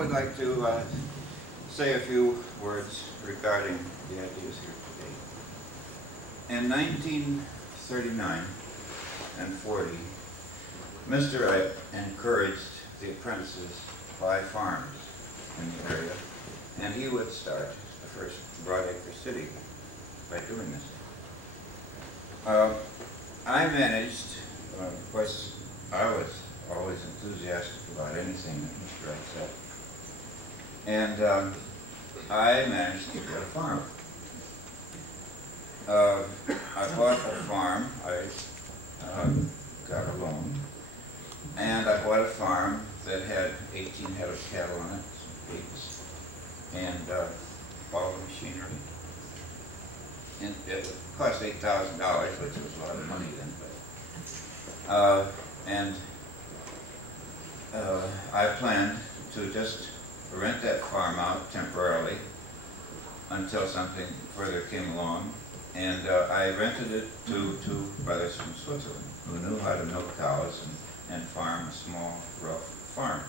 would like to say a few words regarding the ideas here today. In 1939 and 40, Mr. Wright encouraged the apprentices to buy farms in the area, and he would start the first broadacre city by doing this. I managed, of course, I was always enthusiastic about anything that Mr. Wright said, and I managed to get a farm. I bought a farm, I got a loan, and I bought a farm that had 18 head of cattle on it, some pigs, and all the machinery. And it cost $8,000, which was a lot of money then. I planned to just rent that farm out temporarily until something further came along. And I rented it to two brothers from Switzerland who knew how to milk cows and farm a small, rough farm.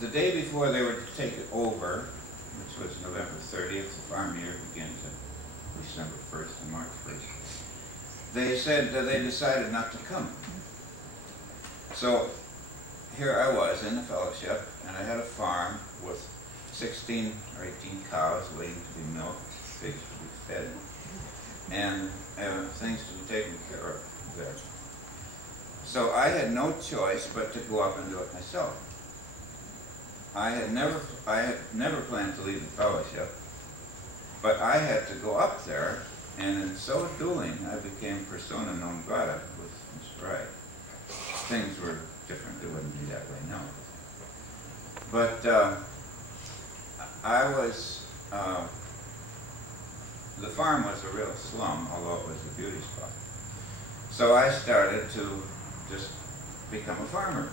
The day before they were to take it over, which was November 30th, the farm year begins at December 1st and March 1st, they said that they decided not to come. So here I was in the fellowship, and I had a farm with 16 or 18 cows waiting to be milked, pigs to be fed, and things to be taken care of there. So I had no choice but to go up and do it myself. I had never planned to leave the fellowship, but I had to go up there, and in so doing, I became persona non grata with Mr. Wright. Things were different; they wouldn't be that way now. But the farm was a real slum, although it was a beauty spot. So I started to just become a farmer.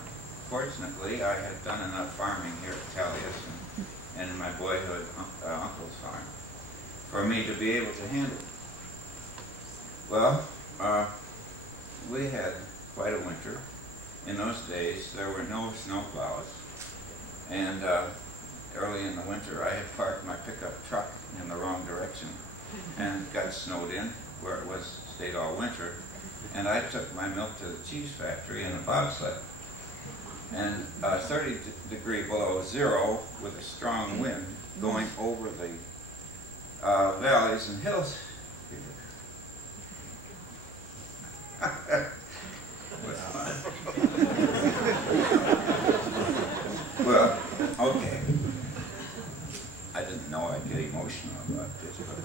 Fortunately, I had done enough farming here at Taliesin and in my boyhood uncle's farm for me to be able to handle it. Well, we had quite a winter. In those days, there were no snow plows, and early in the winter, I had parked my pickup truck in the wrong direction and got snowed in where it stayed all winter, and I took my milk to the cheese factory in a bobsled. And 30 degree below zero with a strong wind going over the valleys and hills. Was fun. Well, okay. I didn't know I'd get emotional about this, but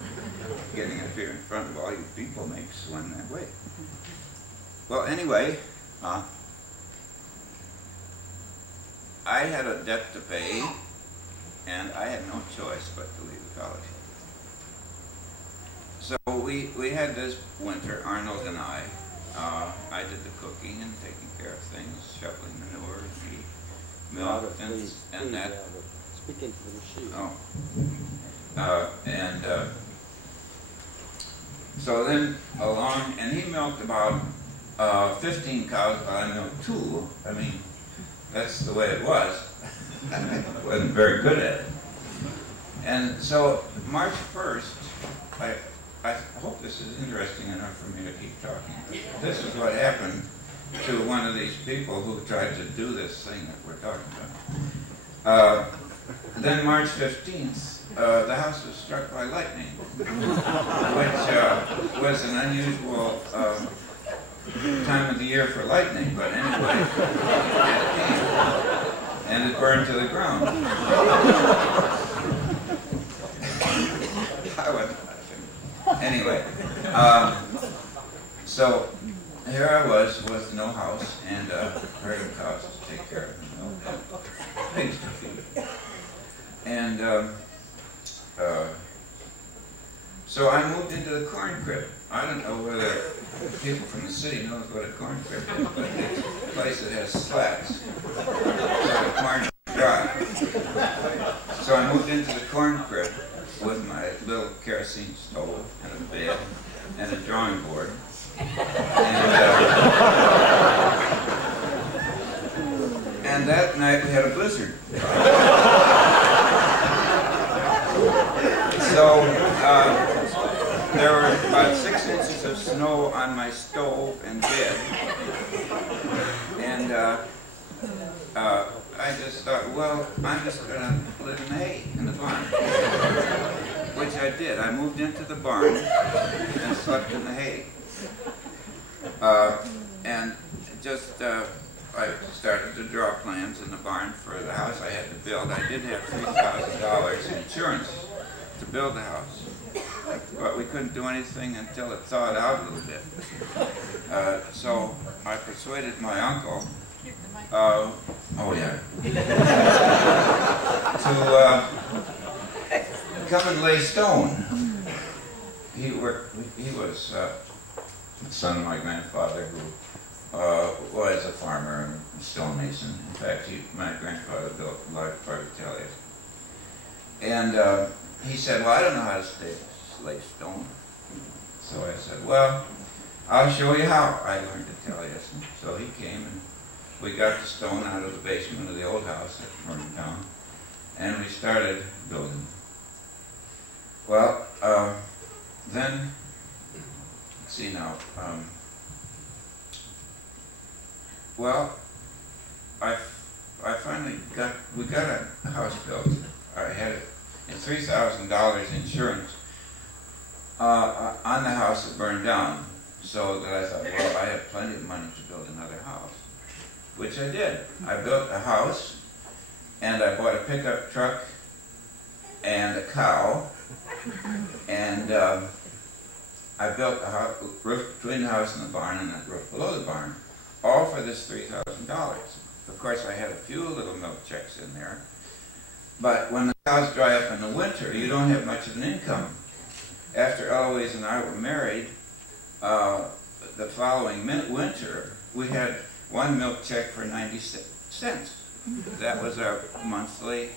getting up here in front of all you people makes one that way. Well, anyway, I had a debt to pay, and I had no choice but to leave the fellowship. So we had this winter, Arnold and I did the cooking and taking care of things, shoveling manure and meat, milk, and that. Speaking to the machine. So then along, and he milked about 15 cows, but I milked 2. I mean, that's the way it was. I wasn't very good at it. And so March 1st, I hope this is interesting enough for me to keep talking. This is what happened to one of these people who tried to do this thing that we're talking about. Then March 15th, the house was struck by lightning, which was an unusual time of the year for lightning, but anyway, it came, and it burned to the ground. I wasn't laughing. Anyway, so here I was with no house and a herd of cows to take care of, pigs to feed. And so I moved into the corn crib. I don't know whether people from the city know what a corn crib is, but it's a place that has slats, so the corn is dry. So I moved into the corn crib with my little kerosene stove and a bed and a drawing board. And And that night we had a blizzard. So there were about 6 inches of snow on my stove and bed. And I just thought, well, I'm just going to live in the hay in the barn. Which I did. I moved into the barn and slept in the hay. And just, I started to draw plans in the barn for the house I had to build. I did have $3,000 insurance to build the house. But we couldn't do anything until it thawed out a little bit. So I persuaded my uncle, to come and lay stone. He was the son of my grandfather, who was a farmer and stonemason. In fact, my grandfather built a large part of Taliesin. And he said, well, I don't know how to lay stone. So I said, well, I'll show you how. I learned at Taliesin. So he came and we got the stone out of the basement of the old house that burned down. And we started building. Well, then, let's see now. Well, I finally we got a house built. I had $3,000 insurance on the house that burned down, so that I thought, well, I have plenty of money to build another house, which I did. I built a house, and I bought a pickup truck and a cow, and I built a roof between the house and the barn and a roof below the barn, all for this $3,000. Of course, I had a few little milk checks in there, but when the cows dry up in the winter, you don't have much of an income. After Eloise and I were married, the following winter, we had one milk check for 90 cents. That was our monthly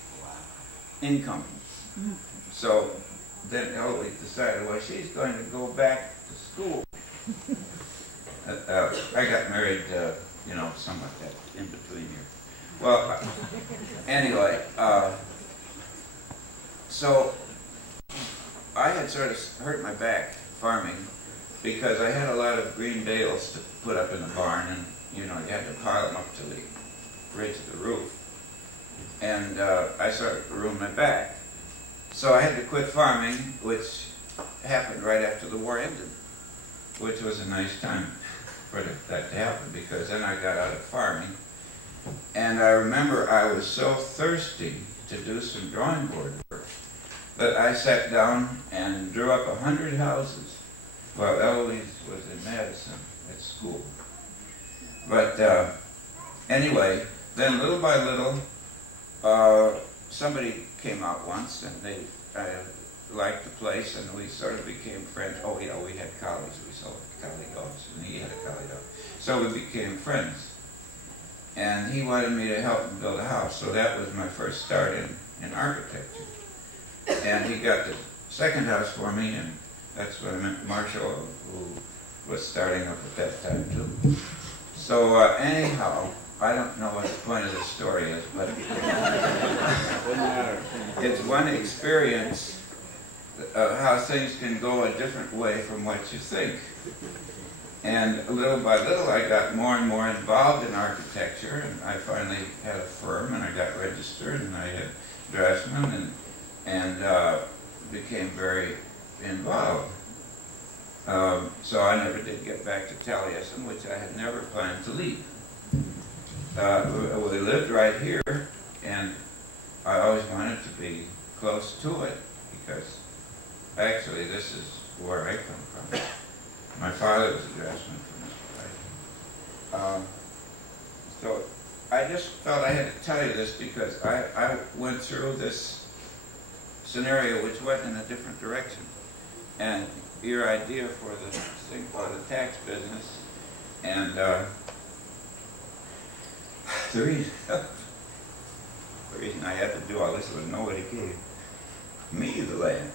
income. So then Eloise decided, well, she's going to go back to school. I got married, somewhat in between here. Well, anyway, so I had sort of hurt my back farming because I had a lot of green bales to put up in the barn, and you had to pile them up to the ridge of the roof. And I started to ruin my back. So I had to quit farming, which happened right after the war ended, which was a nice time for that to happen, because then I got out of farming. And I remember I was so thirsty to do some drawing board work that I sat down and drew up 100 houses while Eloise was in Madison at school. But anyway, then little by little, somebody came out once and they liked the place, and we sort of became friends. Oh yeah, we had collies. We sold collie dogs, and he had a collie dog. So we became friends. And he wanted me to help him build a house. So that was my first start in architecture. And he got the second house for me, and that's when I met Marshall, who was starting up at that time too. So anyhow, I don't know what the point of this story is, but it's one experience of how things can go a different way from what you think. And little by little, I got more and more involved in architecture, and I finally had a firm, and I got registered, and I had draftsmen, and became very involved. So I never did get back to Taliesin, which I had never planned to leave. We lived right here, and I always wanted to be close to it, because actually this is where I come from. My father was a draftsman from this place. So I just felt I had to tell you this, because I went through this scenario which went in a different direction. And your idea for the thing for the tax business, and the reason I had to do all this was nobody gave me the land.